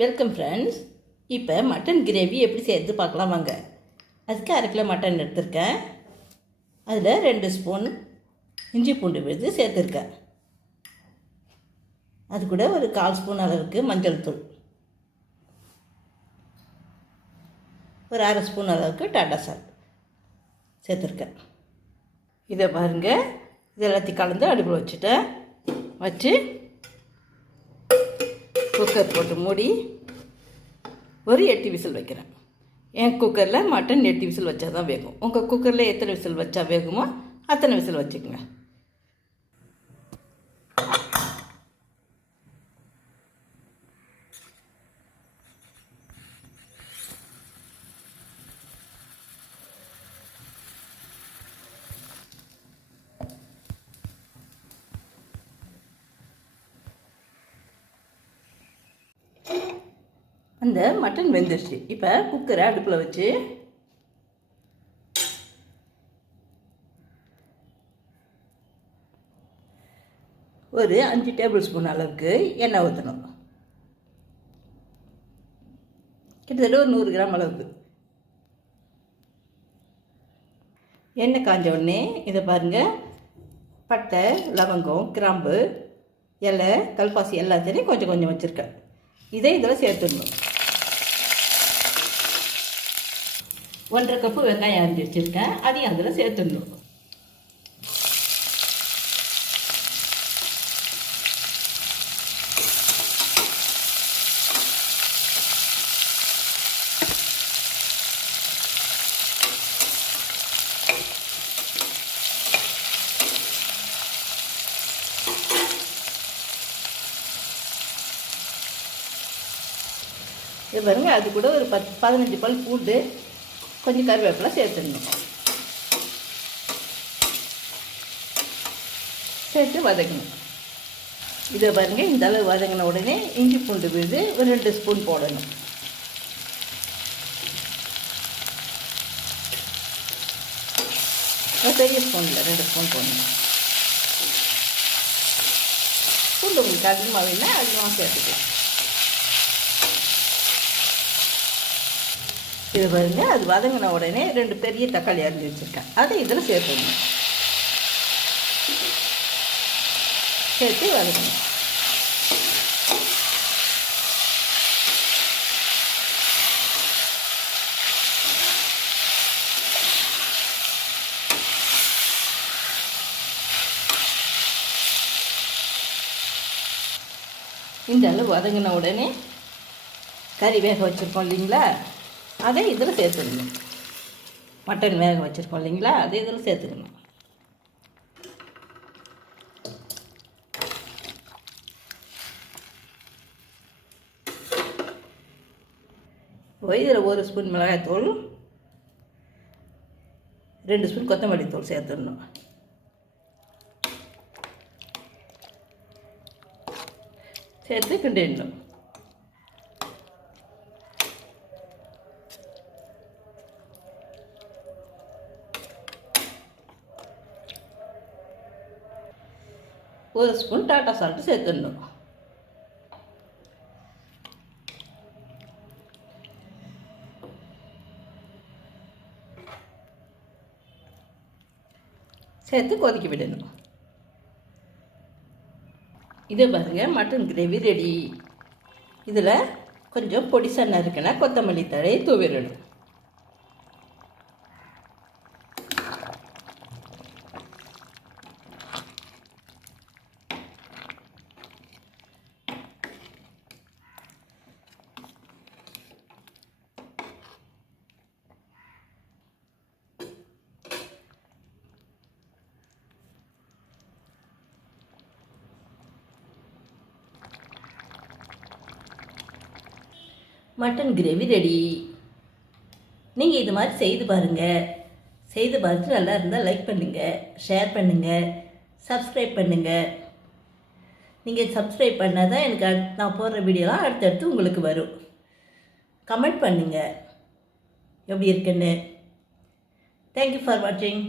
Welcome friends. இப்போ mutton gravy எப்படி செய்கிறது பார்க்கலாம் வாங்க. அதுக்கு 1/2 கிலோ மட்டன் எடுத்திருக்கேன். அதில் 2 ஸ்பூன் இஞ்சி பூண்டு விழுது சேர்த்துருக்கேன். அது கூட ஒரு 1/4 ஸ்பூன் அளவுக்கு மஞ்சள் தூள், ஒரு 1/2 ஸ்பூன் அளவுக்கு டாட்டா சால்ட் சேர்த்துருக்கேன். இதை பாருங்கள், இது எல்லாத்தையும் கலந்து அடுப்பில் வச்சு குக்கர் போட்டு மூடி ஒரு 8 விசில் வைக்கிறேன். என் குக்கரில் மட்டன் 8 விசில் வச்சா தான் வேகும். உங்கள் குக்கரில் எத்தனை விசில் வச்சா வேகுமோ அத்தனை விசில் வச்சுக்கோங்க. அந்த மட்டன் வெந்துருச்சு. இப்போ குக்கரை அடுப்பில் வச்சு ஒரு 5 டேபிள் ஸ்பூன் அளவுக்கு எண்ணெய் ஊற்றணும். கிட்டத்தட்ட ஒரு 100 கிராம் அளவுக்கு எண்ணெய் காஞ்ச உடனே இதை பாருங்கள், பட்டை, லவங்கம், கிராம்பு, இலை, கல்பாசி எல்லாத்தையும் கொஞ்சம் கொஞ்சம் வச்சுருக்கேன். இதை இதில் சேர்த்துடணும். 1/2 கப்பு வெங்காயம் அரிஞ்சு வச்சுருக்கேன், அதையும் அதில் சேர்த்துடணும். இது பாருங்க, அது கூட ஒரு 15 பல் பூண்டு, கொஞ்சம் கருவேப்பிலை சேர்த்துடணும். சேர்த்து வதக்கணும். இதை பாருங்கள், இந்த அளவு வதங்கின உடனே இஞ்சி பூண்டு விழுது ஒரு 2 ஸ்பூன் போடணும். பெரிய ஸ்பூனில் 2 ஸ்பூன் போடணும். பூண்டு உங்களுக்கு அதிகமாக வேணுன்னா அதிகமாக சேர்த்துக்கலாம். இது பாருங்க, அது வதங்கின உடனே 2 பெரிய தக்காளி அரிஞ்சு வச்சுருக்கேன், அதை இதில் சேர்த்துடணும். சேர்த்து வதக்கணும். இந்த அளவு வதங்கின உடனே கறி வேக வச்சுருக்கோம் இல்லைங்களா, அதை இதில் சேர்த்துக்கணும். மட்டன் வேக வச்சுருக்கோம் இல்லைங்களா, அதை இதில் சேர்த்துக்கணும். இதில் 1 ஸ்பூன் மிளகாய்த்தூள், 2 ஸ்பூன் கொத்தமல்லி தூள் சேர்த்துடணும். சேர்த்து கிண்டிடணும். ஒரு ஸ்பூன் டாட்டா சால்ட்டு சேர்த்துடணும். சேர்த்து கொதிக்க விடணும். இது பாருங்கள், மட்டன் கிரேவி ரெடி. இதில் கொஞ்சம் பொடிசா நறுக்கின கொத்தமல்லி தழையை தூவிடணும். Mutton gravy ready. நீங்கள் இது மாதிரி செய்து பாருங்கள். செய்து பார்த்துட்டு நல்லா இருந்தால் லைக் பண்ணுங்கள், ஷேர் பண்ணுங்கள், சப்ஸ்கிரைப் பண்ணுங்கள். நீங்கள் சப்ஸ்கிரைப் பண்ணால் தான் எனக்கு நான் போடுற வீடியோலாம் அடுத்தடுத்து உங்களுக்கு வரும். கமெண்ட் பண்ணுங்கள் எப்படி இருக்குன்னு. தேங்க்யூ ஃபார் வாட்சிங்.